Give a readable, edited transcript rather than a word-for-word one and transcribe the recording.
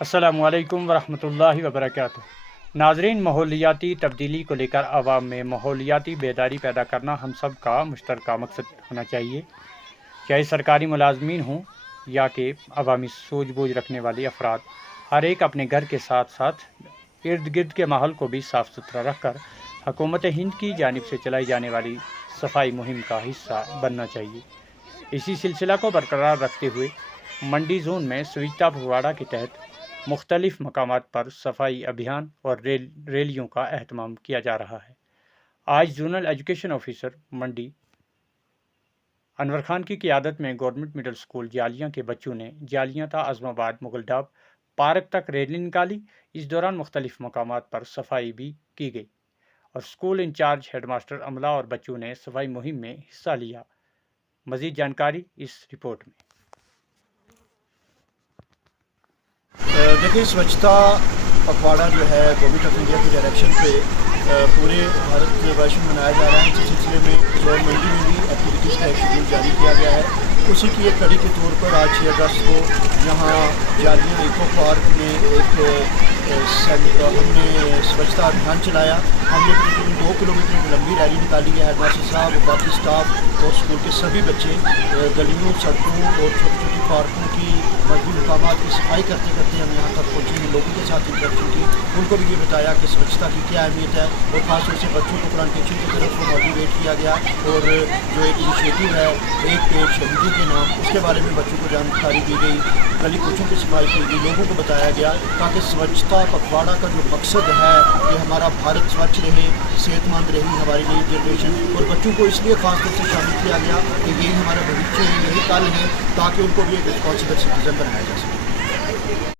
السلام علیکم ورحمۃ اللہ وبرکاتہ۔ ناظرین، ماحولیاتی تبدیلی کو لے کر عوام میں ماحولیاتی بیداری پیدا کرنا ہم سب کا مشترکہ مقصد ہونا چاہیے، چاہے سرکاری ملازمین ہوں یا کہ عوامی سوچ بوجھ رکھنے والے افراد۔ ہر ایک اپنے گھر کے ساتھ ساتھ ارد گرد کے ماحول کو بھی صاف ستھرا رکھ کر حکومت ہند کی جانب سے چلائی جانے والی صفائی مہم کا حصہ بننا چاہیے۔ اسی سلسلہ کو برقرار رکھتے ہوئے منڈی زون میں سوچھتا پکھواڑہ کے تحت مختلف مقامات پر صفائی ابھیان اور ریلیوں کا اہتمام کیا جا رہا ہے۔ آج زونل ایجوکیشن آفیسر منڈی انور خان کی قیادت میں گورنمنٹ مڈل اسکول جالیاں کے بچوں نے جالیاں تا اعظم آباد مغل ڈاب پارک تک ریلی نکالی۔ اس دوران مختلف مقامات پر صفائی بھی کی گئی اور اسکول انچارج ہیڈ ماسٹر عملہ اور بچوں نے صفائی مہم میں حصہ لیا۔ مزید جانکاری اس رپورٹ میں۔ دیکھیں، سوچھتا پکھواڑہ جو ہے گورنمنٹ آف انڈیا کی ڈائریکشن پہ پورے بھارت ورش میں منایا جا رہا ہے۔ اسی سلسلے میں زون منڈی میں بھی ایکٹیویٹیز کا ایک شیڈول جاری کیا گیا ہے۔ اسی کی ایک کڑی کے طور پر آج 6 اگست کو یہاں جالیاں ایکو پارک میں ہم نے سوچھتا ابھیان چلایا۔ ہم نے تقریباً 2 کلومیٹر کی لمبی ریلی نکالی ہے۔ ہیڈ ماسٹر صاحب اور باقی اسٹاف اور اسکول کے سبھی بچے گلیوں، سڑکوں اور چھوٹی چھوٹی پارکوں کی مذہبی مقامات کی صفائی کرتے کرتے ہم یہاں تک پہنچے ہیں۔ لوگوں کے ساتھ انٹریکشن کی، ان کو بھی یہ بتایا کہ سوچھتا کی کیا اہمیت ہے، اور خاص طور سے بچوں کو پلانٹیشن کی طرف موٹیویٹ کیا گیا، اور جو ایک انیشیٹو ہے ایک پیڑ شہیدی کے نام، اس کے بارے میں بچوں کو جانکاری دی گئی، گلی کوچوں کی صفائی کی گئی، لوگوں کو بتایا گیا تاکہ سوچھتا پکھواڑہ کا جو مقصد ہے کہ ہمارا بھارت سوچھ رہے، صحت مند رہی ہماری نئی جنریشن، اور بچوں کو اس لیے خاص طور سے شامل کیا گیا کہ یہی ہمارا بھوشیہ ہے، یہی کل ہے، تاکہ ان کو بھی ایک رسپانسبل سٹیزن بنایا جا سکے۔